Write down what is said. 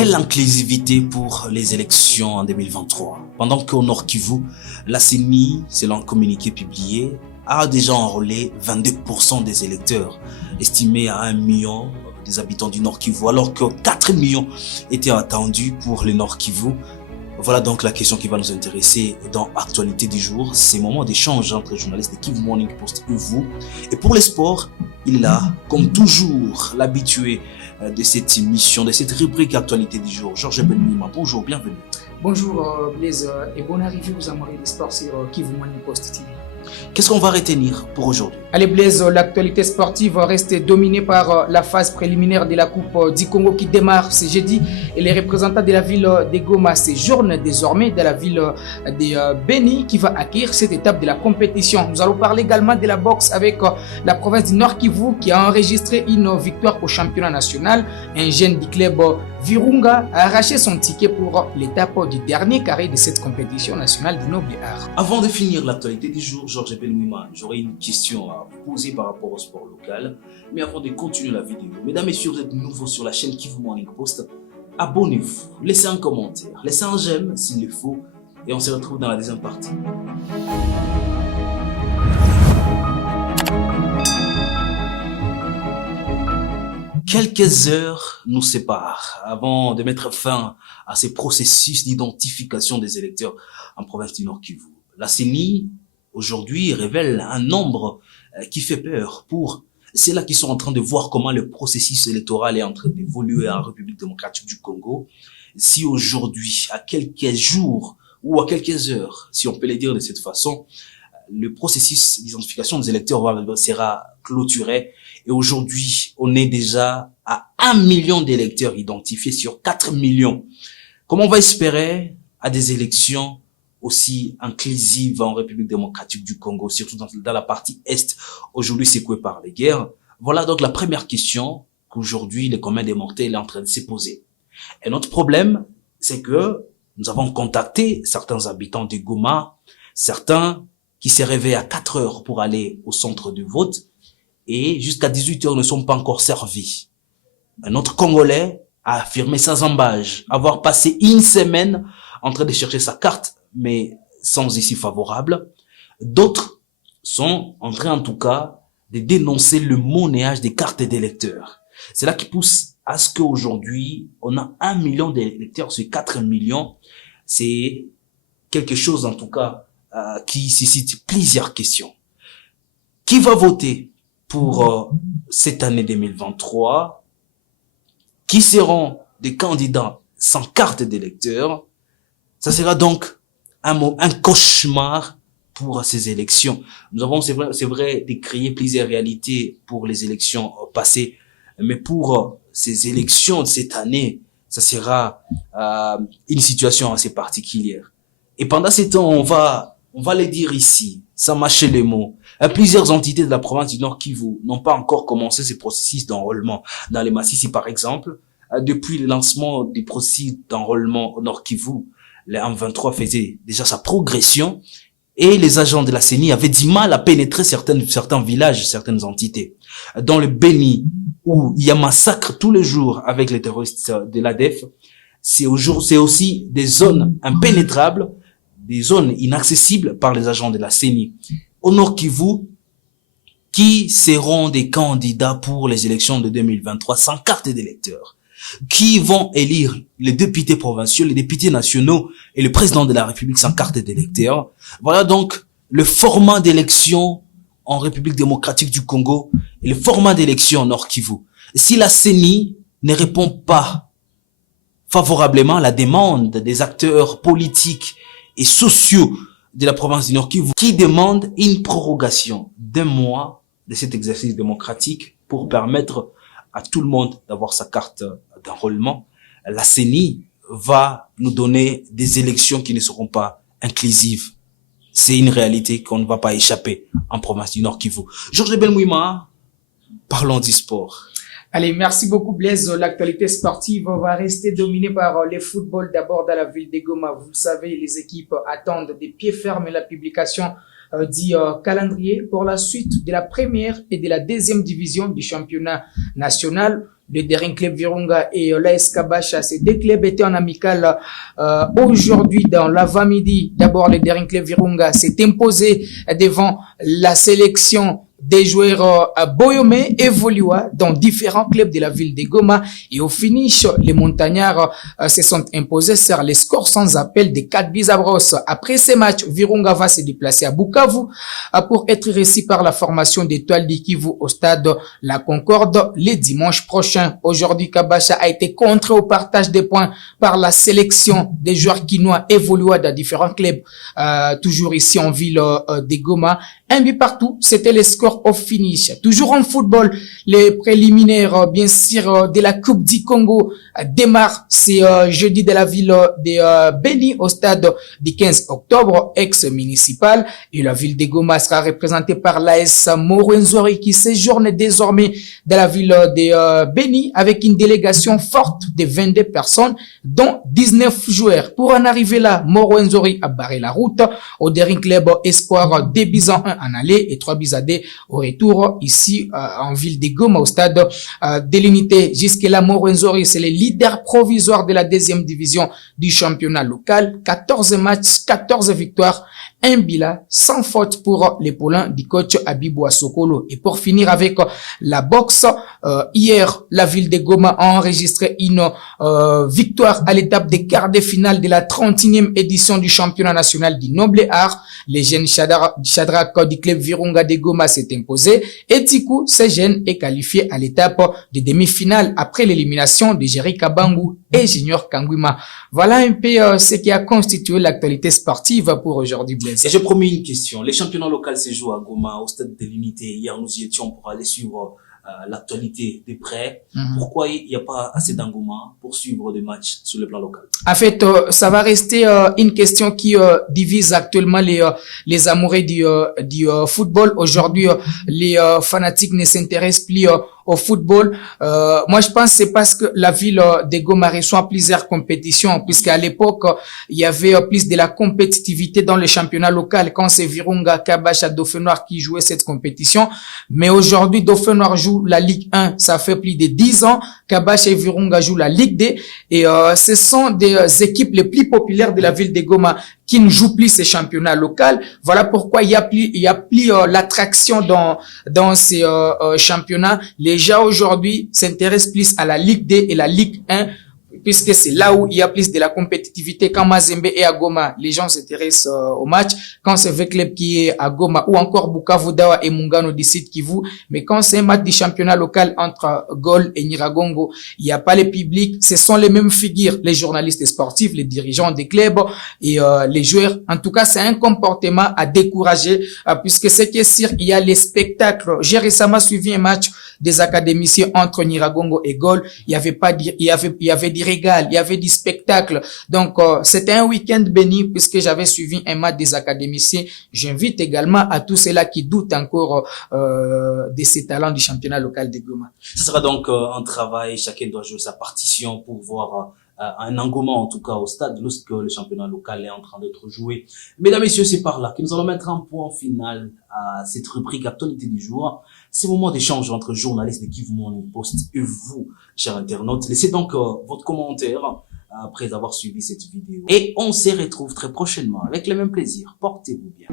Quelle inclusivité pour les élections en 2023? Pendant qu'au Nord Kivu, la CENI, selon un communiqué publié, a déjà enrôlé 22% des électeurs, estimés à 1 million des habitants du Nord Kivu, alors que 4 millions étaient attendus pour le Nord Kivu. Voilà donc la question qui va nous intéresser dans Actualité du jour. Ces moments d'échange entre les journalistes de Kivu Morning Post et vous. Et pour les sports, il est là, comme toujours, l'habitué de cette émission, de cette rubrique Actualité du jour. Georges Benouima, bonjour, bienvenue. Bonjour Blaise et bonne arrivée aux amoureux des sports sur Kivu Morning Post TV. Qu'est-ce qu'on va retenir pour aujourd'hui? Allez Blaise, l'actualité sportive reste dominée par la phase préliminaire de la Coupe du Congo qui démarre ce jeudi et les représentants de la ville de Goma séjournent désormais dans la ville de Beni qui va accueillir cette étape de la compétition. Nous allons parler également de la boxe avec la province du Nord Kivu qui a enregistré une victoire au championnat national. Un jeune du club Virunga a arraché son ticket pour l'étape du dernier carré de cette compétition nationale du noble art. Avant de finir l'actualité du jour, Georges Benouima, j'aurais une question à vous poser par rapport au sport local. Mais avant de continuer la vidéo, mesdames et messieurs, vous êtes nouveaux sur la chaîne Kivu Morning Post, abonnez-vous, laissez un commentaire, laissez un j'aime s'il le faut et on se retrouve dans la deuxième partie. Quelques heures nous séparent avant de mettre fin à ces processus d'identification des électeurs en province du Nord Kivu. La CENI, aujourd'hui, révèle un nombre qui fait peur pour ceux-là qui sont en train de voir comment le processus électoral est en train d'évoluer en République démocratique du Congo. Si aujourd'hui, à quelques jours ou à quelques heures, si on peut le dire de cette façon, le processus d'identification des électeurs sera clôturé. Et aujourd'hui, on est déjà à 1 million d'électeurs identifiés sur 4 millions. Comment on va espérer à des élections aussi inclusives en République démocratique du Congo, surtout dans la partie Est, aujourd'hui secouée par les guerres? Voilà donc la première question qu'aujourd'hui le commun des mortels est en train de se poser. Et notre problème, c'est que nous avons contacté certains habitants de Goma, certains qui se réveillent à 4 heures pour aller au centre de vote, et jusqu'à 18 heures ne sont pas encore servis. Un autre Congolais a affirmé sans embâche avoir passé une semaine en train de chercher sa carte, mais sans issue favorable. D'autres sont en train, en tout cas, de dénoncer le monnayage des cartes d'électeurs. C'est là qui pousse à ce qu'aujourd'hui, on a 1 million d'électeurs sur 4 millions. C'est quelque chose, en tout cas, qui suscite plusieurs questions. Qui va voter pour cette année 2023? Qui seront des candidats sans carte d'électeur? Ça sera donc un cauchemar pour ces élections. Nous avons, c'est vrai, décrié plusieurs réalités pour les élections passées, mais pour ces élections de cette année, ça sera une situation assez particulière. Et pendant ce temps, on va le dire ici, sans mâcher les mots. Plusieurs entités de la province du Nord Kivu n'ont pas encore commencé ce processus d'enrôlement. Dans les Massissi, par exemple, depuis le lancement des processus d'enrôlement au Nord Kivu, le M23 faisait déjà sa progression et les agents de la CENI avaient du mal à pénétrer certains villages, certaines entités. Dans le Beni, où il y a massacre tous les jours avec les terroristes de l'ADF, c'est aussi des zones impénétrables, des zones inaccessibles par les agents de la CENI. Au Nord Kivu, qui seront des candidats pour les élections de 2023 sans carte d'électeur? Qui vont élire les députés provinciaux, les députés nationaux et le président de la République sans carte d'électeur? Voilà donc le format d'élection en République démocratique du Congo et le format d'élection au Nord Kivu. Si la CENI ne répond pas favorablement à la demande des acteurs politiques et sociaux de la province du Nord Kivu, qui demandent une prorogation d'1 mois de cet exercice démocratique pour permettre à tout le monde d'avoir sa carte d'enrôlement, la CENI va nous donner des élections qui ne seront pas inclusives. C'est une réalité qu'on ne va pas échapper en province du Nord Kivu. Georges Benouima, parlons du sport. Allez, merci beaucoup Blaise. L'actualité sportive va rester dominée par le football d'abord dans la ville de Goma. Vous le savez, les équipes attendent des pieds fermes la publication du calendrier pour la suite de la première et de la deuxième division du championnat national. Le Daring Club Virunga et l'AS Kabasha, ces deux clubs étaient en amical aujourd'hui dans l'avant-midi. D'abord, le Daring Club Virunga s'est imposé devant la sélection des joueurs Boyomé évolua dans différents clubs de la ville de Goma et au finish, les montagnards se sont imposés sur les scores sans appel de 4 buts à brosse. Après ces matchs, Virunga va se déplacer à Bukavu pour être reçu par la formation d'Étoile du Kivu au stade La Concorde le dimanche prochain. Aujourd'hui, Kabasha a été contré au partage des points par la sélection des joueurs quinois évoluant dans différents clubs, toujours ici en ville de Goma. Un but partout, c'était les scores au finish. Toujours en football, les préliminaires, bien sûr, de la Coupe du Congo démarrent ce jeudi de la ville de Beni au stade du 15 octobre, ex-municipal. Et la ville de Goma sera représentée par l'AS Morwenzori qui séjourne désormais dans la ville de Beni avec une délégation forte de 22 personnes, dont 19 joueurs. Pour en arriver là, Morwenzori a barré la route au Daring Club Espoir 2 buts à 1 en aller et 3 buts à 2 au retour ici en ville de Goma au stade de l'unité. Jusque-là, Morwenzori, c'est le leader provisoire de la deuxième division du championnat local. 14 matchs, 14 victoires, un bilan sans faute pour les poulains du coach Abibou Sokolo. Et pour finir avec la boxe, hier, la ville de Goma a enregistré une victoire à l'étape des quarts de finale de la 31e édition du championnat national du noble art. Les jeunes Shadrach du club Virunga de Goma s'est imposé et Tiku, ce jeune, est qualifié à l'étape de demi-finale après l'élimination de Jerry Kabangu et Junior Kangwima. Voilà un peu ce qui a constitué l'actualité sportive pour aujourd'hui, Blaise. Et j'ai promis une question. Les championnats locaux se jouent à Goma, au stade de l'unité. Hier, nous y étions pour aller suivre l'actualité de près. Pourquoi il n'y a pas assez d'engouement pour suivre des matchs sur le plan local? En fait, ça va rester une question qui divise actuellement les amoureux du football. Aujourd'hui, les fanatiques ne s'intéressent plus au football. Moi, je pense que c'est parce que la ville de Goma reçoit plusieurs compétitions, puisqu'à l'époque, il y avait plus de la compétitivité dans le championnat local quand c'est Virunga, Kabasha, Dauphin Noir qui jouaient cette compétition. Mais aujourd'hui, Dauphin Noir joue la Ligue 1, ça fait plus de 10 ans. Kabasha et Virunga jouent la Ligue 2 et ce sont des équipes les plus populaires de la ville de Goma qui ne jouent plus ces championnats locaux. Voilà pourquoi il y a plus l'attraction dans ces championnats. Les gens aujourd'hui s'intéressent plus à la Ligue 2 et la Ligue 1, puisque c'est là où il y a plus de la compétitivité. Quand Mazembe est à Goma, les gens s'intéressent au match. Quand c'est un club qui est à Goma, ou encore Bukavu Dawa et Mungano du Sud Kivu, mais quand c'est un match du championnat local entre Gol et Nyiragongo, il n'y a pas le public. Ce sont les mêmes figures, les journalistes sportifs, les dirigeants des clubs et les joueurs. En tout cas, c'est un comportement à décourager, puisque c'est que sûr, il y a les spectacles. J'ai récemment suivi un match des académiciens entre Nyiragongo et Gol. Il y avait du régal, il y avait du spectacle. Donc, c'était un week-end béni puisque j'avais suivi un match des académiciens. J'invite également à tous ceux-là qui doutent encore de ces talents du championnat local de Goma. Ce sera donc un travail, chacun doit jouer sa partition pour voir un engouement en tout cas au stade lorsque le championnat local est en train d'être joué. Mesdames et messieurs, c'est par là que nous allons mettre un point final à cette rubrique actualité du jour. C'est le moment d'échange entre journalistes de Kivu Morning Post et vous, chers internautes. Laissez donc votre commentaire après avoir suivi cette vidéo. Et on se retrouve très prochainement avec le même plaisir. Portez-vous bien.